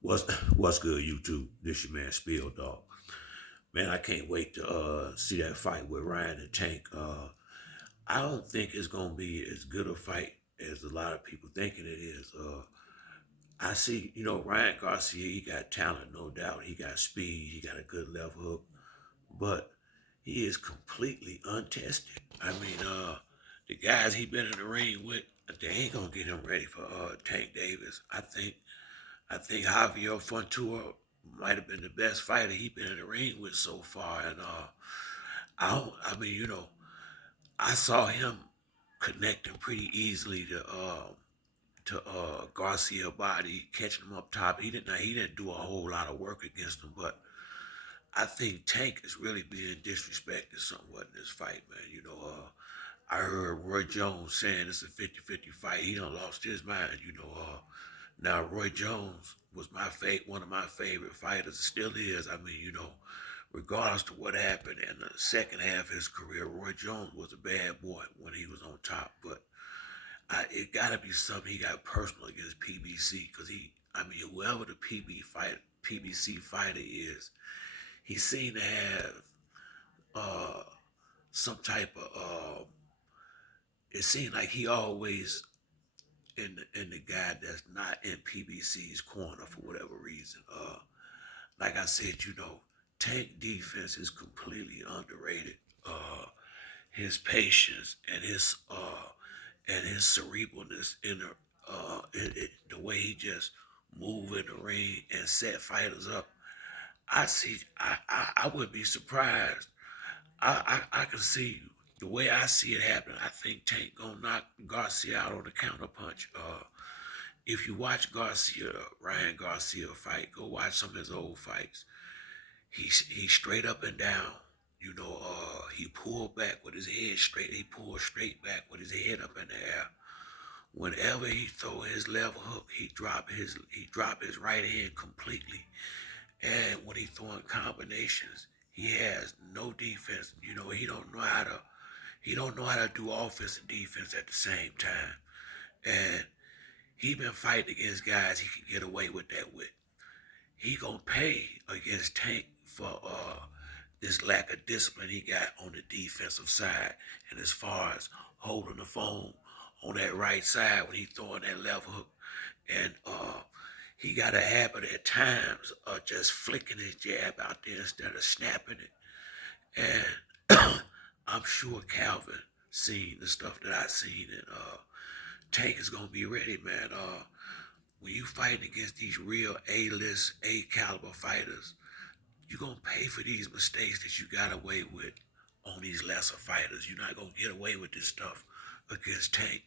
What's good, YouTube? This your man Spill Dog. Man, I can't wait to see that fight with Ryan and Tank. I don't think it's gonna be as good a fight as a lot of people thinking it is. I see, Ryan Garcia, he got talent, no doubt. He got speed, he got a good left hook, but he is completely untested. I mean, the guys he been in the ring with, they ain't gonna get him ready for Tank Davis. I think Javier Fontoura might have been the best fighter he been in the ring with so far, and I don't, I mean, I saw him connecting pretty easily to Garcia body, catching him up top. He didn't do a whole lot of work against him, but I think Tank is really being disrespected somewhat in this fight, man. I heard Roy Jones saying it's a 50-50 fight. He done lost his mind, Now Roy Jones was one of my favorite fighters. Still is. I mean, regardless to what happened in the second half of his career, Roy Jones was a bad boy when he was on top. But it got to be something he got personal against PBC because whoever the PBC fighter is, he seemed to have uh, some type of. It seemed like he always in the guy that's not in PBC's corner for whatever reason. Like I said, Tank defense is completely underrated. Uh, his patience and his cerebralness in the way he just move in the ring and set fighters up. I see. I wouldn't be surprised. I can see the way I see it happen. I think Tank gonna knock Garcia out on the counter punch. If you watch Ryan Garcia fight, go watch some of his old fights. He's straight up and down. He pulled back with his head straight. He pulled straight back with his head up in the air. Whenever he throw his left hook, he drop his right hand completely. And when he throwing combinations, he has no defense. He don't know how to do offense and defense at the same time. And he been fighting against guys he can get away with that with. He gonna pay against Tank for this lack of discipline he got on the defensive side, and as far as holding the phone on that right side when he throwing that left hook, and he got a habit at times of just flicking his jab out there instead of snapping it. And I'm sure Calvin seen the stuff that I seen, and Tank is gonna be ready, man. When you fight against these real A-list, A-caliber fighters, you're gonna pay for these mistakes that you got away with on these lesser fighters. You're not gonna get away with this stuff against Tank.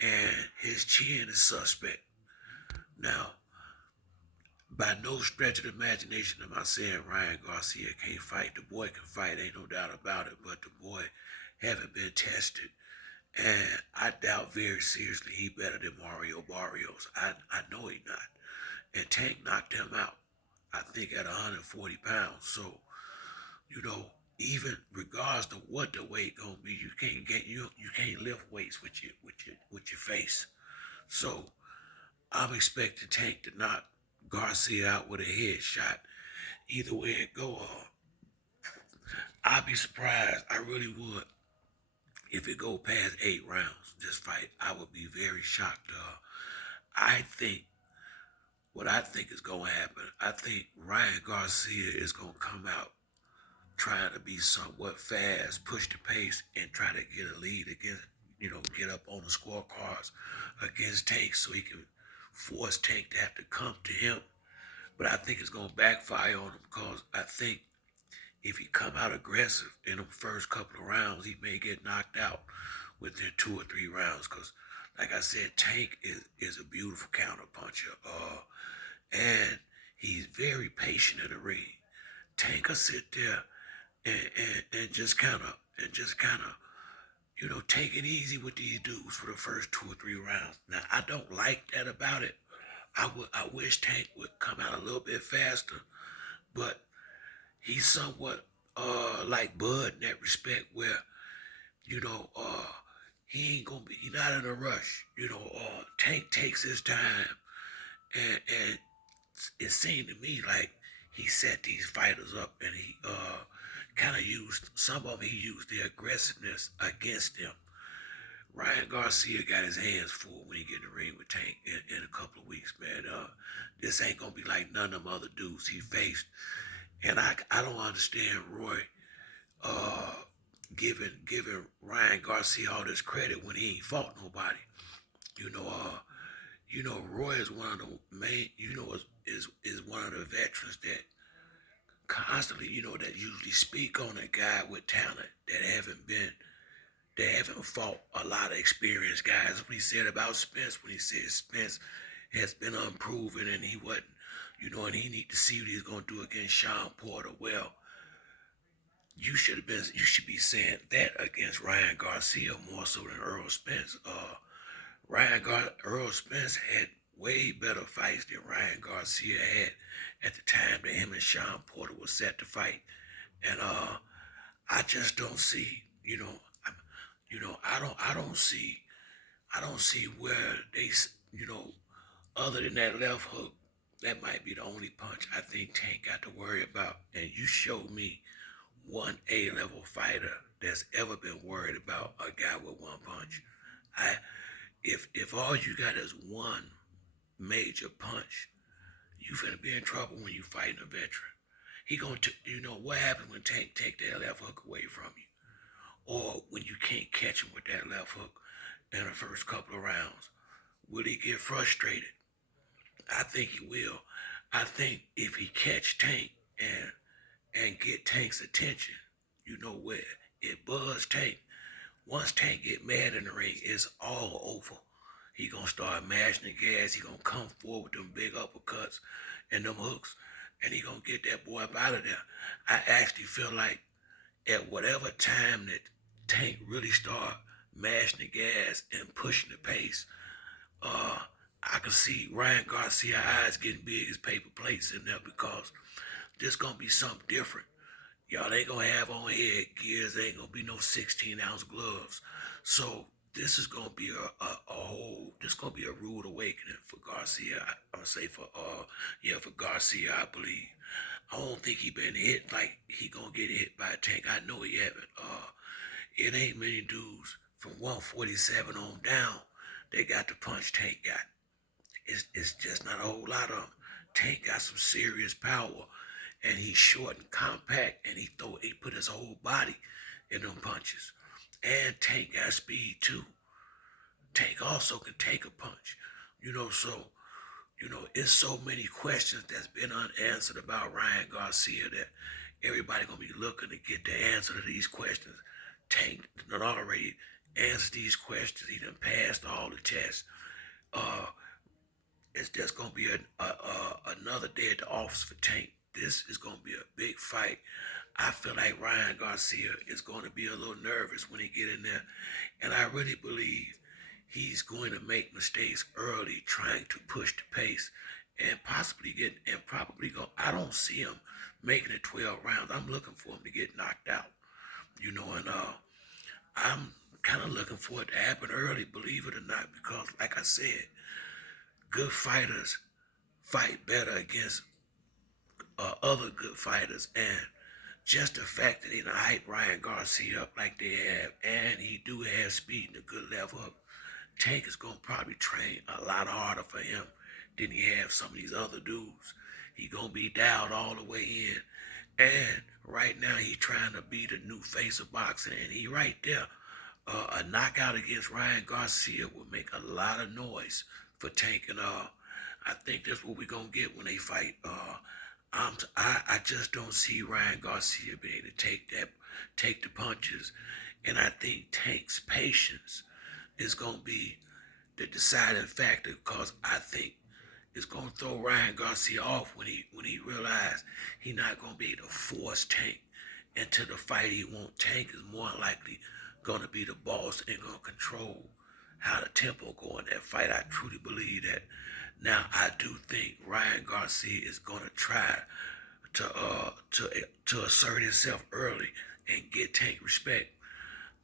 And his chin is suspect. Now, by no stretch of the imagination am I saying Ryan Garcia can't fight. The boy can fight, ain't no doubt about it, but the boy haven't been tested. And I doubt very seriously he better than Mario Barrios. I know he not. And Tank knocked him out, I think, at 140 pounds. So, you know, even regardless of what the weight gonna be, you can't lift weights with your face. So I'm expecting Tank to knock Garcia out with a headshot. Either way it go, I'd be surprised. I really would. If it go past 8 rounds, this fight, I would be very shocked. I think what I think is going to happen. I think Ryan Garcia is going to come out trying to be somewhat fast, push the pace, and try to get a lead against, get up on the scorecards against Tank so he can force Tank to have to come to him. But I think it's going to backfire on him because I think if he come out aggressive in the first couple of rounds, he may get knocked out within 2 or 3 rounds. Because, like I said, Tank is a beautiful counter puncher, and he's very patient in the ring. Tank will sit there and just kind of take it easy with these dudes for the first 2 or 3 rounds. Now, I don't like that about it. I wish Tank would come out a little bit faster, but he's somewhat like Bud in that respect where, he ain't gonna be, he not in a rush. Tank takes his time and it seemed to me like he set these fighters up, and he kind of used some of them. He used their aggressiveness against them. Ryan Garcia got his hands full when he get in the ring with Tank in a couple of weeks, man. This ain't gonna be like none of them other dudes he faced, and I don't understand Roy uh, giving Ryan Garcia all this credit when he ain't fought nobody. You know, Roy is one of the main, is one of the veterans that constantly, that usually speak on a guy with talent that haven't fought a lot of experienced guys. What he said about Spence, when he said Spence has been unproven and he wasn't, and he need to see what he's gonna do against Sean Porter. Well, you should be saying that against Ryan Garcia more so than Earl Spence. Earl Spence had way better fights than Ryan Garcia had at the time that him and Sean Porter was set to fight. And I just don't see, I don't see where they, other than that left hook, that might be the only punch I think Tank got to worry about. And you showed me one A-level fighter that's ever been worried about a guy with one punch. I if all you got is one major punch, you finna be in trouble when you fighting a veteran. He gonna what happens when Tank take that left hook away from you, or when you can't catch him with that left hook in the first couple of rounds? Will he get frustrated? I think he will. I think if he catch Tank and get Tank's attention, you know where it buzz Tank. Once Tank get mad in the ring, it's all over. He gonna start mashing the gas. He gonna come forward with them big uppercuts and them hooks, and he gonna get that boy up out of there. I actually feel like at whatever time that Tank really start mashing the gas and pushing the pace, I can see Ryan Garcia eyes getting big as paper plates in there, because this gonna be something different. Y'all ain't gonna have on head gears. Ain't gonna be no 16-ounce gloves. So this is gonna be this gonna be a rude awakening for Garcia. I'm gonna say for Garcia, I believe. I don't think he been hit like he gonna get hit by a Tank. I know he haven't. It ain't many dudes from 147 on down they got the punch Tank got. It's just not a whole lot of them. Tank got some serious power, and he's short and compact, and he put his whole body in them punches. And Tank got speed too. Tank also can take a punch, so it's so many questions that's been unanswered about Ryan Garcia that everybody gonna be looking to get the answer to these questions. Tank not already answered these questions. He done passed all the tests. Uh, it's just gonna be another day at the office for Tank. This is gonna be a big fight. I feel like Ryan Garcia is going to be a little nervous when he get in there, and I really believe he's going to make mistakes early, trying to push the pace, and probably go. I don't see him making it 12 rounds. I'm looking for him to get knocked out, and I'm kind of looking for it to happen early, believe it or not, because like I said, good fighters fight better against other good fighters, and just the fact that they done hype Ryan Garcia up like they have, and he do have speed and a good level up, Tank is gonna probably train a lot harder for him than he have some of these other dudes. He gonna be dialed all the way in, and right now he trying to be the new face of boxing, and he right there. A knockout against Ryan Garcia would make a lot of noise for Tank, and I think that's what we're gonna get when they fight. I just don't see Ryan Garcia being able to take the punches, and I think Tank's patience is gonna be the deciding factor, because I think it's gonna throw Ryan Garcia off when he realize he not gonna be able to force Tank into the fight he want. Tank is more likely gonna be the boss and gonna control how the tempo go in that fight. I truly believe that. Now I do think Ryan Garcia is gonna try to assert himself early and get Tank respect,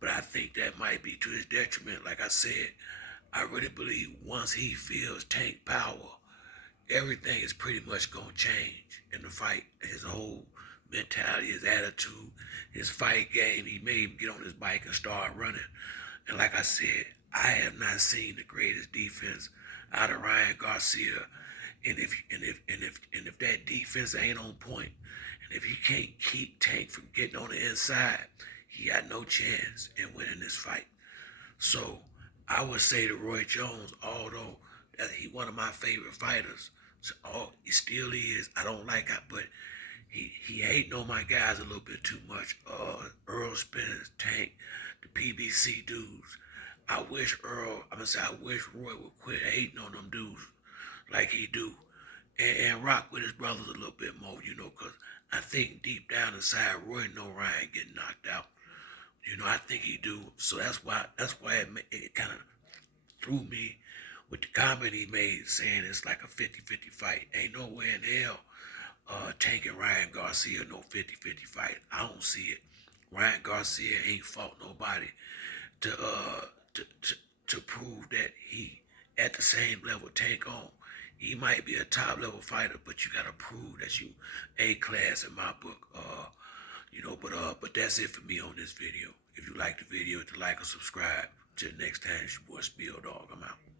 but I think that might be to his detriment. Like I said, I really believe once he feels Tank power, everything is pretty much gonna change in the fight. His whole mentality, his attitude, his fight game. He made him get on his bike and start running. And like I said, I have not seen the greatest defense out of Ryan Garcia. And if that defense ain't on point, and if he can't keep Tank from getting on the inside, he got no chance in winning this fight. So I would say to Roy Jones, although that he one of my favorite fighters, so, he still is. I don't like it, but he hating on my guys a little bit too much. Earl Spence, Tank, the PBC dudes. I wish I wish Roy would quit hating on them dudes like he do, and rock with his brothers a little bit more, because I think deep down inside, Roy know Ryan getting knocked out. I think he do. So that's why it kind of threw me with the comment he made saying it's like a 50-50 fight. Ain't no way in hell Tank and Ryan Garcia no 50-50 fight. I don't see it. Ryan Garcia ain't fought nobody to to prove that he at the same level Tank on. He might be a top level fighter, but you gotta prove that you A class in my book. But that's it for me on this video. If you like the video, hit the like or subscribe. Till next time, it's your boy Spill Dog. I'm out.